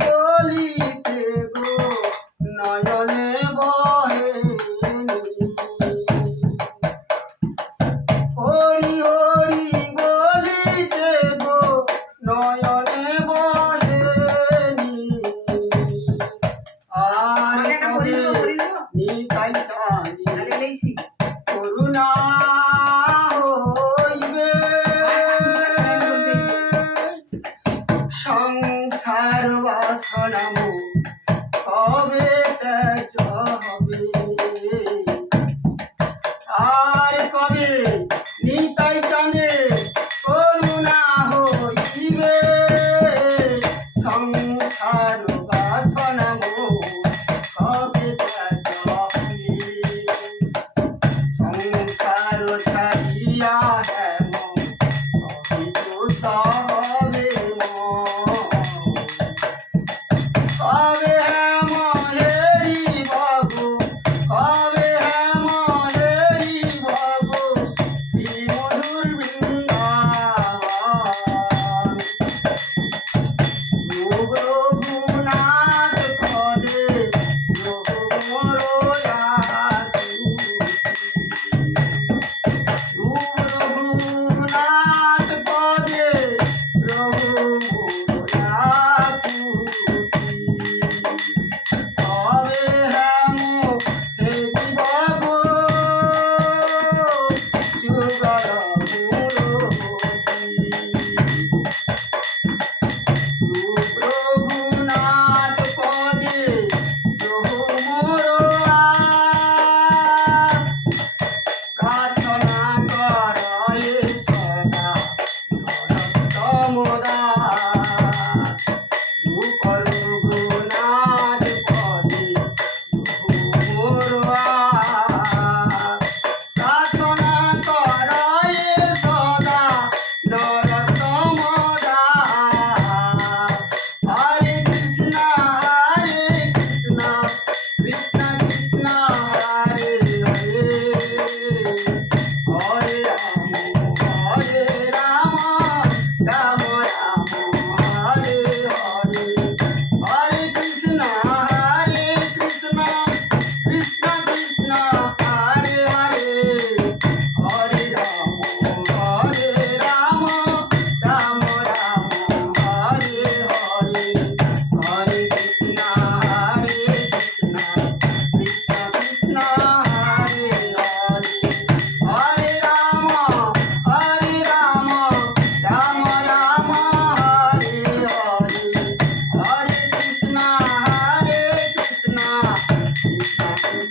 বলিতে গো নয়নে বহে হরি হরি বলিতে গো নয়নে বহে আর কবে নিতাই সানি করুণা হইবে সংসার বাসনা কবে ত্যাজ হবে আর কবে নিতাই চাঁদে করুণা হইবে সংসার বাসনা কবে ত্যাজ হবে সংসার ছাড়িয়া হেমন অভিসুত হবে কবে হেম হেরি বাবু কবে হেম হেরি বাবু শ্রী মধুর বৃন্দাবন রঘুনাথ পদে মোর রঘুনাথ পদে কবে হেম হেরি বাবু যুগল রঘুনাথ পদে মোর প্রার্থনা করে সদা নরোত্তমদাস রঘুনাথ পদে মোর প্রার্থনা করে সদা নরোত্তমদাস হরে কৃষ্ণ কৃষ্ণ কৃষ্ণ হরে হরে হরে রাম রাম রাম হরে হরে হরে কৃষ্ণ কৃষ্ণ কৃষ্ণ হরে হরে হরে রাম রাম রাম হরে হরে হরে কৃষ্ণ কৃষ্ণ কৃষ্ণ হরে হরে হরে রাম রাম রাম হরে হরে হরে কৃষ্ণ কৃষ্ণ কৃষ্ণ